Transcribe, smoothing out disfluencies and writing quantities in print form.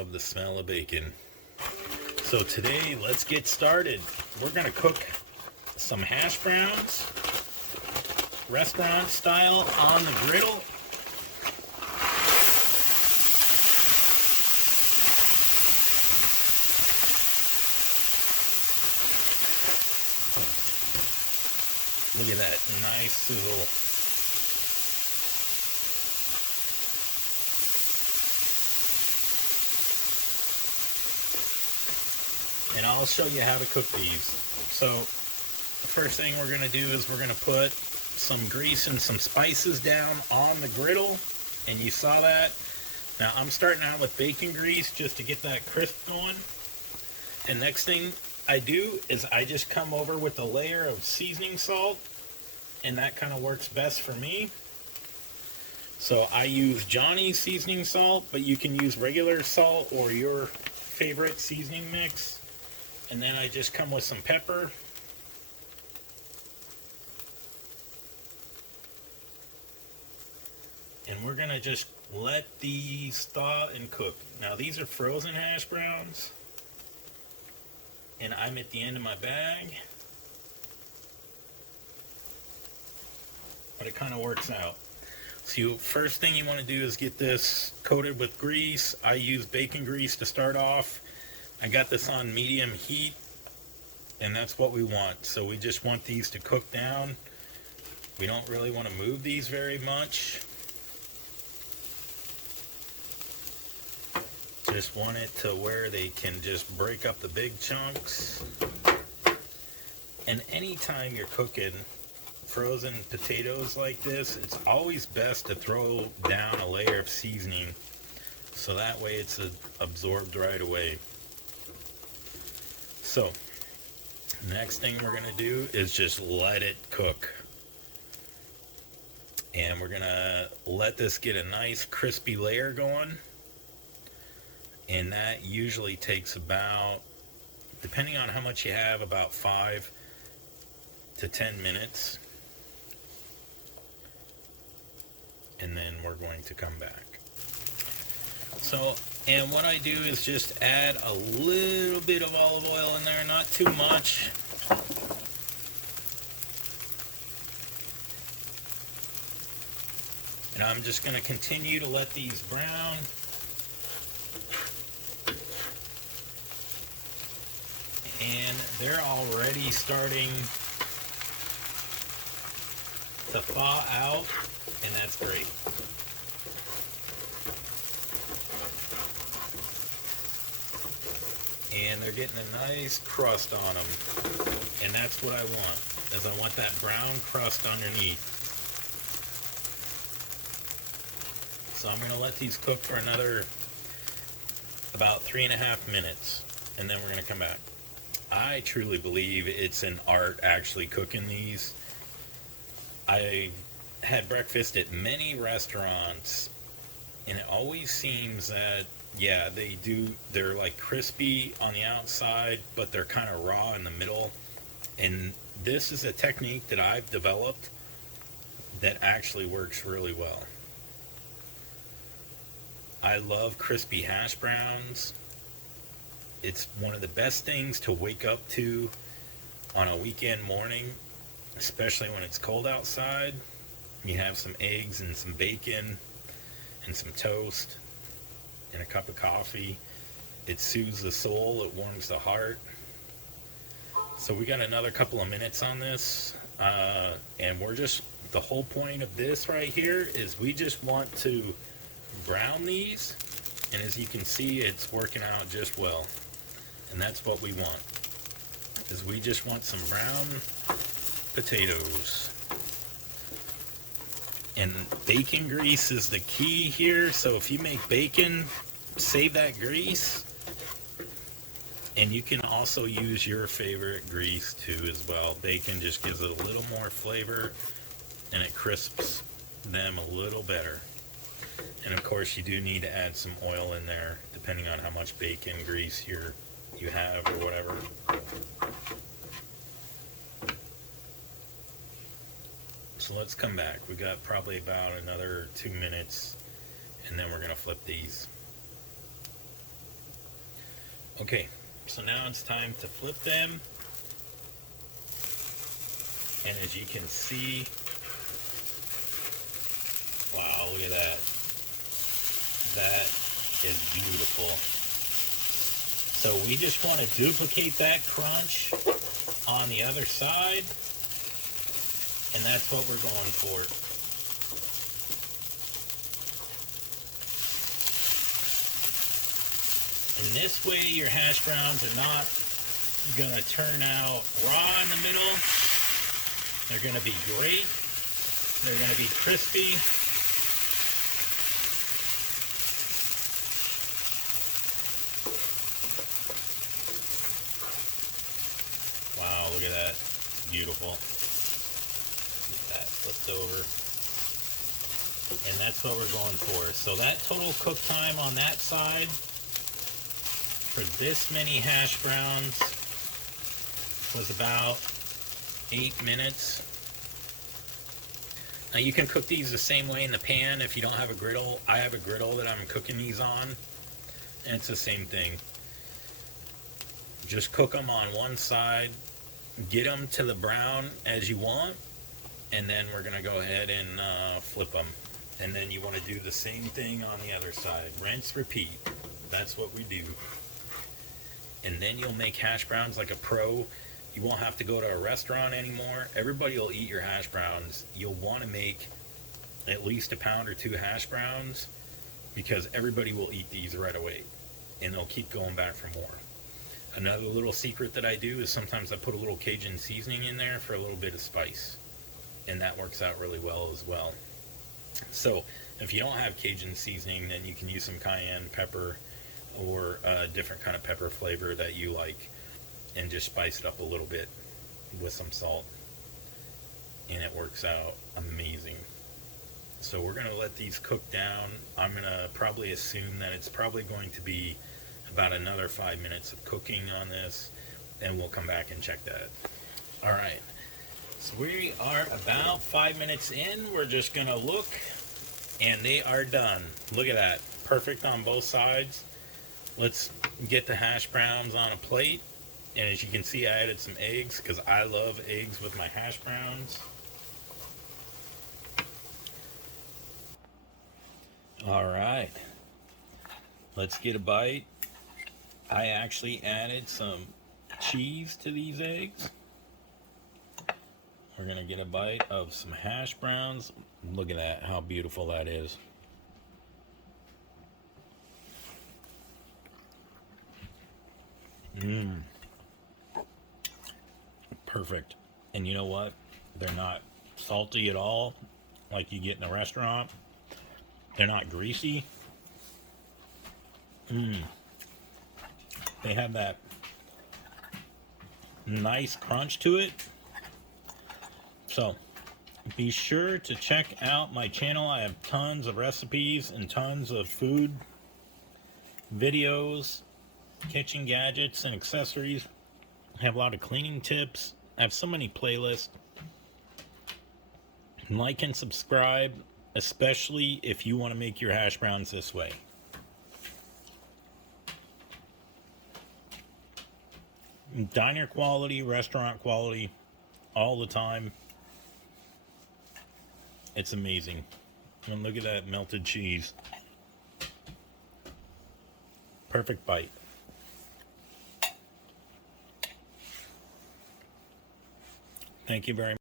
love the smell of bacon. So today, let's get started. We're gonna cook some hash browns, restaurant style, on the griddle. Look at that nice sizzle. And I'll show you how to cook these. So the first thing we're going to do is we're going to put some grease and some spices down on the griddle. And you saw that. Now I'm starting out with bacon grease just to get that crisp going. And next thing I do is I just come over with a layer of seasoning salt. And that kind of works best for me. So I use Johnny's seasoning salt, but you can use regular salt or your favorite seasoning mix. And then I just come with some pepper. And we're going to just let these thaw and cook. Now these are frozen hash browns. And I'm at the end of my bag. But it kind of works out. So first thing you want to do is get this coated with grease. I use bacon grease to start off. I got this on medium heat, and that's what we want. So we just want these to cook down. We don't really want to move these very much. Just want it to where they can just break up the big chunks. And anytime you're cooking frozen potatoes like this, it's always best to throw down a layer of seasoning so that way it's absorbed right away. So next thing we're going to do is just let it cook. And we're going to let this get a nice crispy layer going. And that usually takes about, depending on how much you have, about 5 to 10 minutes. And then we're going to come back. So, and what I do is just add a little bit of olive oil in there, not too much. And I'm just going to continue to let these brown. And they're already starting to thaw out, and that's great. And they're getting a nice crust on them, and that's what I want, is I want that brown crust underneath. So I'm going to let these cook for another about 3.5 minutes, and then we're going to come back. I truly believe it's an art actually cooking these. I had breakfast at many restaurants, and it always seems that, yeah, they're like crispy on the outside, but they're kind of raw in the middle. And this is a technique that I've developed that actually works really well. I love crispy hash browns. It's one of the best things to wake up to on a weekend morning, especially when it's cold outside. You have some eggs and some bacon and some toast and a cup of coffee. It soothes the soul, it warms the heart. So we got another couple of minutes on this, and the whole point of this right here is we just want to brown these, and as you can see, it's working out just well. And that's what we want, is we just want some brown potatoes. And bacon grease is the key here. So if you make bacon, save that grease. And you can also use your favorite grease too as well. Bacon just gives it a little more flavor, and it crisps them a little better. And of course you do need to add some oil in there, depending on how much bacon grease you have or whatever. So let's come back. We got probably about another 2 minutes, and then we're going to flip these. Okay, so now it's time to flip them. And as you can see, wow, look at that. That is beautiful. So we just want to duplicate that crunch on the other side, and that's what we're going for. And this way your hash browns are not going to turn out raw in the middle. They're going to be great. They're going to be crispy. Wow, look at that. It's beautiful. Get that flipped over. And that's what we're going for. So that total cook time on that side for this many hash browns was about 8 minutes. Now you can cook these the same way in the pan if you don't have a griddle. I have a griddle that I'm cooking these on, and it's the same thing. Just cook them on one side, get them to the brown as you want, and then we're gonna go ahead and flip them. And then you want to do the same thing on the other side. Rinse, repeat. That's what we do. And then you'll make hash browns like a pro. You won't have to go to a restaurant anymore. Everybody will eat your hash browns. You'll want to make at least a pound or two hash browns because everybody will eat these right away and they'll keep going back for more. Another little secret that I do is sometimes I put a little Cajun seasoning in there for a little bit of spice, and that works out really well as well. So if you don't have Cajun seasoning, then you can use some cayenne pepper or a different kind of pepper flavor that you like, and just spice it up a little bit with some salt, and it works out amazing. So we're going to let these cook down. I'm going to probably assume that it's probably going to be about another 5 minutes of cooking on this, and we'll come back and check that. All right, so we are about 5 minutes in. We're just going to look, and they are done. Look at that, perfect on both sides. Let's get the hash browns on a plate. And as you can see, I added some eggs because I love eggs with my hash browns. All right, let's get a bite. I actually added some cheese to these eggs. We're gonna get a bite of some hash browns. Look at that, how beautiful that is. Perfect. And you know what? They're not salty at all like you get in a restaurant. They're not greasy. They have that nice crunch to it. So be sure to check out my channel. I have tons of recipes and tons of food videos, kitchen gadgets and accessories. I have a lot of cleaning tips. I have so many playlists. Like and subscribe, especially if you want to make your hash browns this way. Diner quality, restaurant quality, all the time. It's amazing. And look at that melted cheese. Perfect bite. Thank you very much.